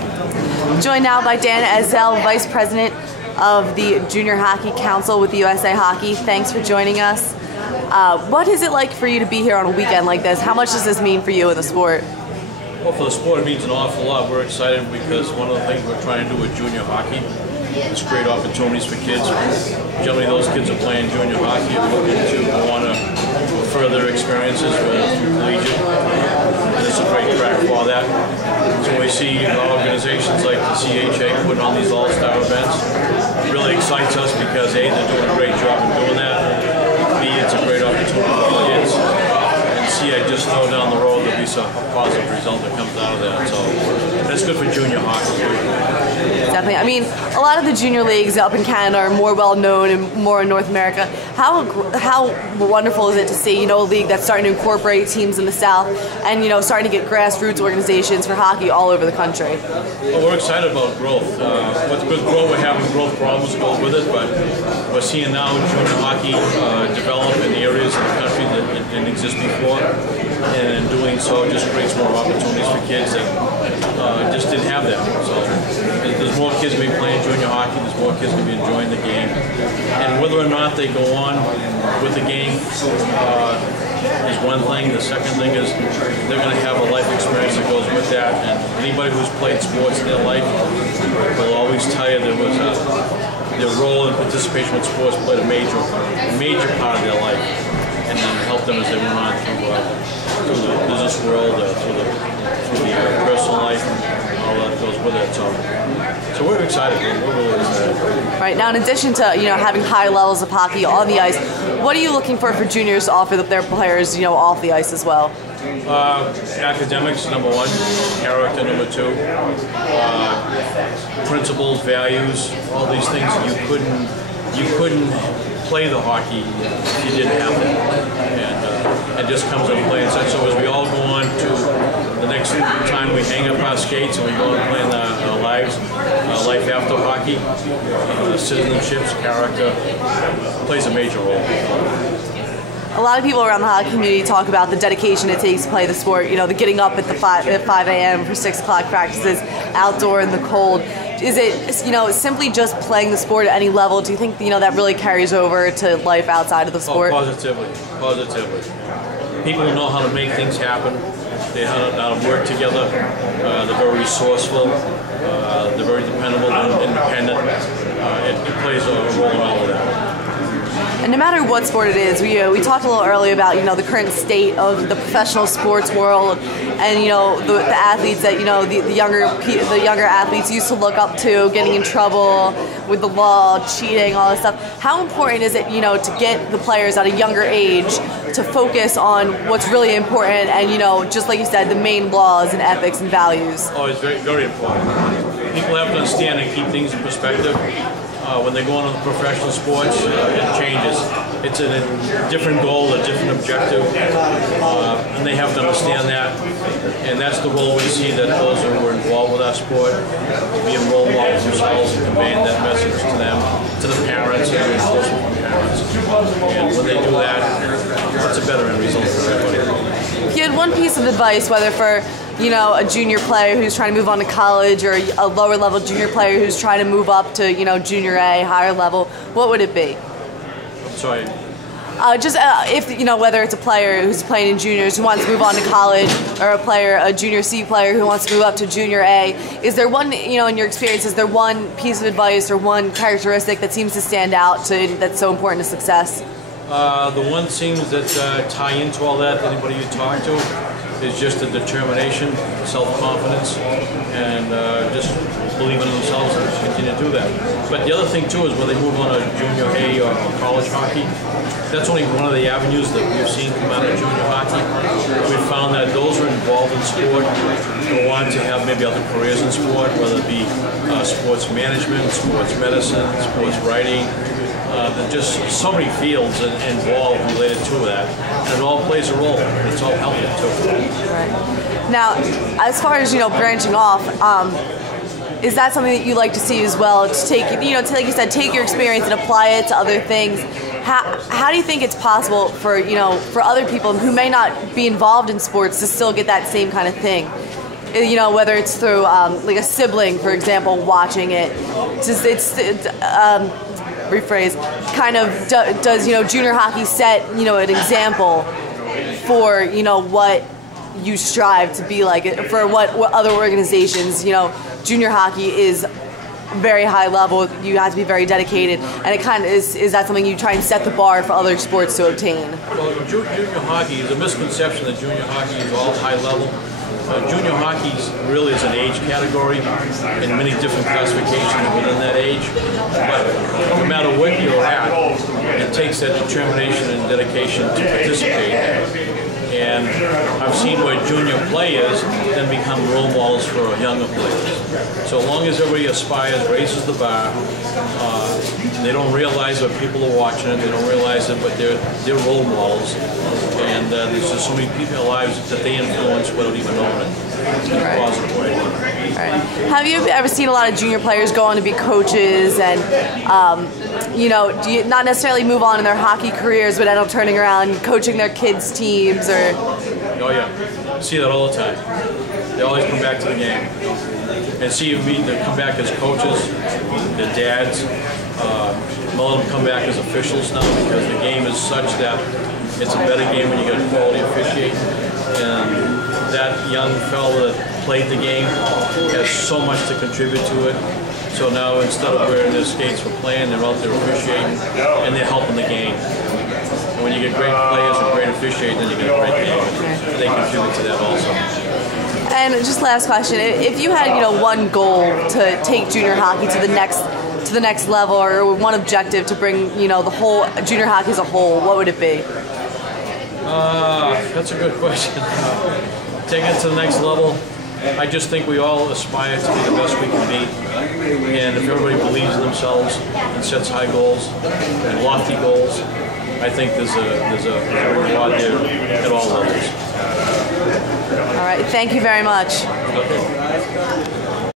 Right. Joined now by Dan Esdale, Vice President of the Junior Hockey Council with the USA Hockey. Thanks for joining us. What is it like for you to be here on a weekend like this? How much does this mean for you in the sport? Well, for the sport, it means an awful lot. We're excited because one of the things we're trying to do with junior hockey is create opportunities for kids. Generally, those kids are playing junior hockey and looking to go on to further experiences, whether through collegiate. And it's a great track for that. So we see organizations like the CHA putting on these all-star events. It really excites us because A, they're doing a great job in doing that. B, it's a great opportunity for the kids. And C, I just know down the road there'll be some positive result that comes out of that. So that's good for junior hockey. Definitely. I mean, a lot of the junior leagues up in Canada are more well known and more in North America. How wonderful is it to see, a league that's starting to incorporate teams in the South and, starting to get grassroots organizations for hockey all over the country? Well, we're excited about growth. With growth, we're having growth problems that go with it, but we're seeing now junior hockey develop in the areas of the country that didn't exist before, and in doing so, just creates more opportunities for kids that just didn't have that. So there's more kids going to be playing junior hockey, there's more kids going to be enjoying the game, and whether or not they go on with the game is one thing. The second thing is they're going to have a life experience that goes with that, and anybody who's played sports in their life will always tell you their role in participation in sports played a major part of their life, and then helped them as they went on through the business world, through the personal life, and all that goes with it. So we're excited. We're really excited. Right now, in addition to having high levels of hockey on the ice, what are you looking for juniors to offer their players off the ice as well? Academics, number one. Character, number two. Principles, values, all these things. You couldn't play the hockey if you didn't have that, and it just comes into play. And so as we all go on to the next time we hang up our skates and we go and plan our lives, life after hockey, citizenships, character plays a major role. A lot of people around the hockey community talk about the dedication it takes to play the sport. The getting up at 5 a.m. for 6 o'clock practices, outdoor in the cold. Is it simply just playing the sport at any level? Do you think that really carries over to life outside of the sport? Oh, positively. People who know how to make things happen. They know how to work together. They're very resourceful. They're very dependable and independent. It plays a role in all of that. And no matter what sport it is, we talked a little earlier about the current state of the professional sports world, and the athletes that the younger athletes used to look up to, getting in trouble with the law, cheating, all this stuff. How important is it to get the players at a younger age to focus on what's really important and just like you said, the main laws and ethics and values? Oh, it's very, very important. People have to understand and keep things in perspective. When they go into the professional sports, it changes. It's a different goal, a different objective, and they have to understand that. And that's the role we see that those who are involved with our sport, being role models themselves and conveying that message to them, to the parents, and reinforcement from parents. And when they do that, it's a better end result for everybody. If you had one piece of advice, whether for a junior player who's trying to move on to college or a lower level junior player who's trying to move up to junior A, higher level, what would it be? I'm sorry. If whether it's a player who's playing in juniors who wants to move on to college, or a junior C player who wants to move up to junior A, is there one in your experience? Is there one piece of advice or one characteristic that seems to stand out that's so important to success? The one seems that tie into all that. Anybody you talk to is just a determination, self-confidence, and just believing in themselves and continue to do that. But the other thing too is when they move on to junior A or college hockey, that's only one of the avenues that we've seen come out of junior hockey. We've found that those who are involved in sport go on to have maybe other careers in sport, whether it be sports management, sports medicine, sports writing. There's just so many fields involved related to that, and it all plays a role. It's all healthy too. Right. Now, as far as branching off, is that something that you like to see as well? To take like you said, take your experience and apply it to other things. How do you think it's possible for for other people who may not be involved in sports to still get that same kind of thing? You know, whether it's through like a sibling, for example, watching it. Rephrase. Kind of does junior hockey set an example for what you strive to be like, for what other organizations. Junior hockey is very high level. You have to be very dedicated, and it kind of is that something you try and set the bar for other sports to obtain? Well, junior hockey is a misconception that junior hockey is all high level. Junior hockey really is an age category in many different classifications within that age. But no matter what you're at, it takes that determination and dedication to participate. And I've seen where junior players then become role models for younger players. So long as everybody aspires, raises the bar, they don't realize that people are watching it, they don't realize it, but they're role models. And there's just so many people in their lives that they influence without even knowing it in a positive way. Right. Have you ever seen a lot of junior players go on to be coaches and, do you not necessarily move on in their hockey careers, but end up turning around coaching their kids' teams or? Oh yeah, I see that all the time. They always come back to the game. And see them come back as coaches, their dads. Most of them come back as officials now because the game is such that it's a better game when you get quality officiating. And that young fellow that played the game has so much to contribute to it. So now instead of wearing their skates for playing, they're out there officiating and they're helping the game. And when you get great players and great officiating, then you get a great game. And they contribute to that also. And just last question: if you had one goal to take junior hockey to the next level, or one objective to bring the whole junior hockey as a whole, what would it be? That's a good question. Take it to the next level. I just think we all aspire to be the best we can be, and if everybody believes in themselves and sets high goals and lofty goals, I think there's a reward there at all levels. All right, thank you very much. Okay.